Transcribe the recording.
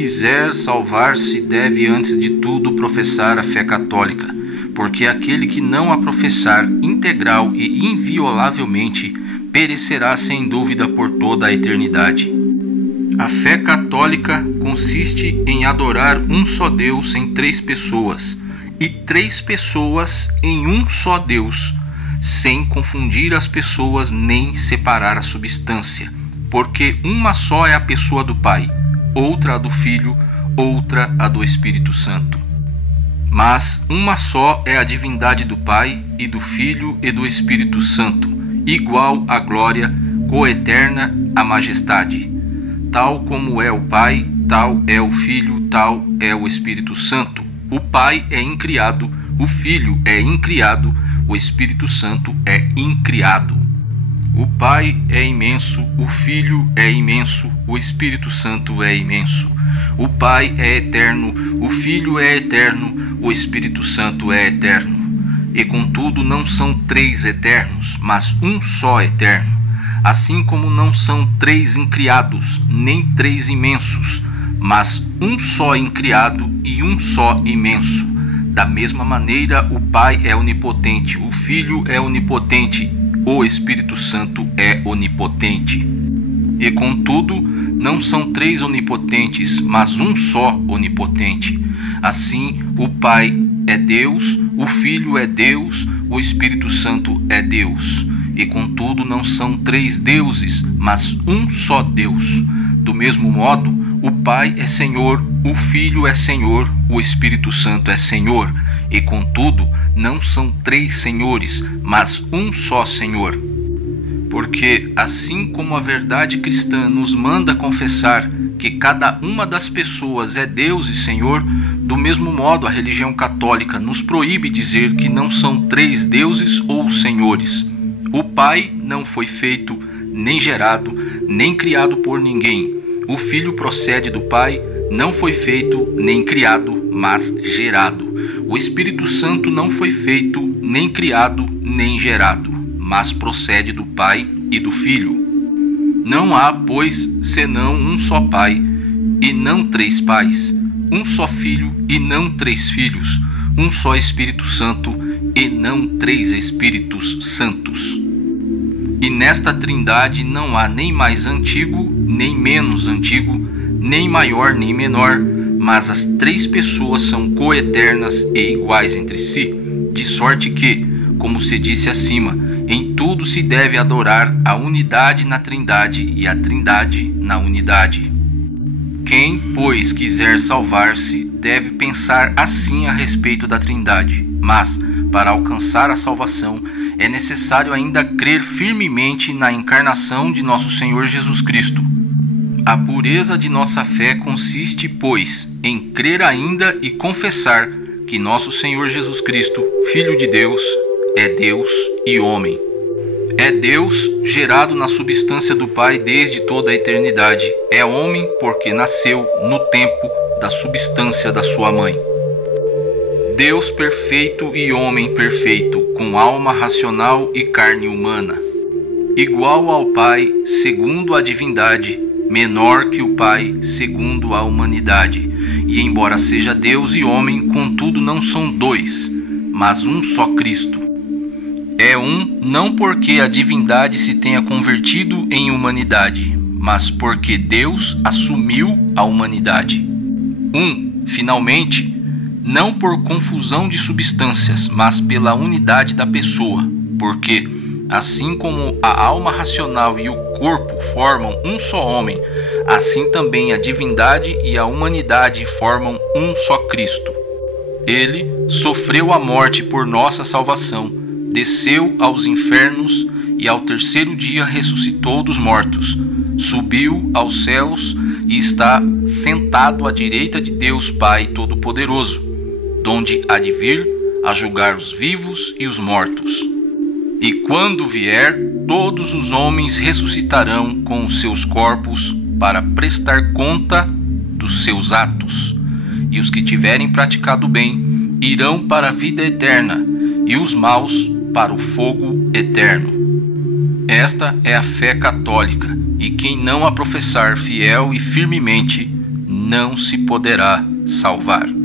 quiser salvar-se, deve antes de tudo professar a fé católica, porque aquele que não a professar integral e inviolavelmente perecerá sem dúvida por toda a eternidade. A fé católica consiste em adorar um só Deus em três pessoas, e três pessoas em um só Deus, sem confundir as pessoas nem separar a substância, porque uma só é a pessoa do Pai, outra a do Filho, outra a do Espírito Santo. Mas uma só é a divindade do Pai e do Filho e do Espírito Santo, igual à glória, coeterna à majestade. Tal como é o Pai, tal é o Filho, tal é o Espírito Santo. O Pai é incriado, o Filho é incriado, o Espírito Santo é incriado. O Pai é imenso, o Filho é imenso, o Espírito Santo é imenso. O Pai é eterno, o Filho é eterno, o Espírito Santo é eterno. E contudo não são três eternos, mas um só eterno. Assim como não são três incriados, nem três imensos, mas um só incriado e um só imenso. Da mesma maneira, o Pai é onipotente, o Filho é onipotente, o Espírito Santo é onipotente. E contudo, não são três onipotentes, mas um só onipotente. Assim, o Pai é Deus, o Filho é Deus, o Espírito Santo é Deus. E contudo não são três deuses, mas um só Deus. Do mesmo modo, o Pai é Senhor, o Filho é Senhor, o Espírito Santo é Senhor. E contudo não são três senhores, mas um só Senhor. Porque assim como a verdade cristã nos manda confessar que cada uma das pessoas é Deus e Senhor, do mesmo modo a religião católica nos proíbe dizer que não são três deuses ou senhores. O Pai não foi feito, nem gerado, nem criado por ninguém. O Filho procede do Pai, não foi feito, nem criado, mas gerado. O Espírito Santo não foi feito, nem criado, nem gerado, mas procede do Pai e do Filho. Não há, pois, senão um só Pai, e não três pais, um só Filho e não três filhos, um só Espírito Santo e não três Espíritos Santos. E nesta trindade não há nem mais antigo, nem menos antigo, nem maior nem menor, mas as três pessoas são coeternas e iguais entre si, de sorte que, como se disse acima, em tudo se deve adorar a unidade na trindade e a trindade na unidade. Quem, pois, quiser salvar-se, deve pensar assim a respeito da trindade, mas, para alcançar a salvação, é necessário ainda crer firmemente na encarnação de nosso Senhor Jesus Cristo. A pureza de nossa fé consiste, pois, em crer ainda e confessar que nosso Senhor Jesus Cristo, Filho de Deus, é Deus e homem. É Deus, gerado na substância do Pai desde toda a eternidade. É homem porque nasceu no tempo da substância da sua mãe. Deus perfeito e homem perfeito, com alma racional e carne humana. Igual ao Pai, segundo a divindade, menor que o Pai, segundo a humanidade. E embora seja Deus e homem, contudo não são dois, mas um só Cristo. É um não porque a divindade se tenha convertido em humanidade, mas porque Deus assumiu a humanidade. Finalmente, não por confusão de substâncias, mas pela unidade da pessoa, porque, assim como a alma racional e o corpo formam um só homem, assim também a divindade e a humanidade formam um só Cristo. Ele sofreu a morte por nossa salvação, desceu aos infernos e ao terceiro dia ressuscitou dos mortos, subiu aos céus e está sentado à direita de Deus Pai Todo-Poderoso, donde há de vir a julgar os vivos e os mortos. E quando vier, todos os homens ressuscitarão com os seus corpos para prestar conta dos seus atos. E os que tiverem praticado bem irão para a vida eterna, e os maus para o fogo eterno. Esta é a fé católica, e quem não a professar fiel e firmemente não se poderá salvar.